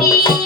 Thank you.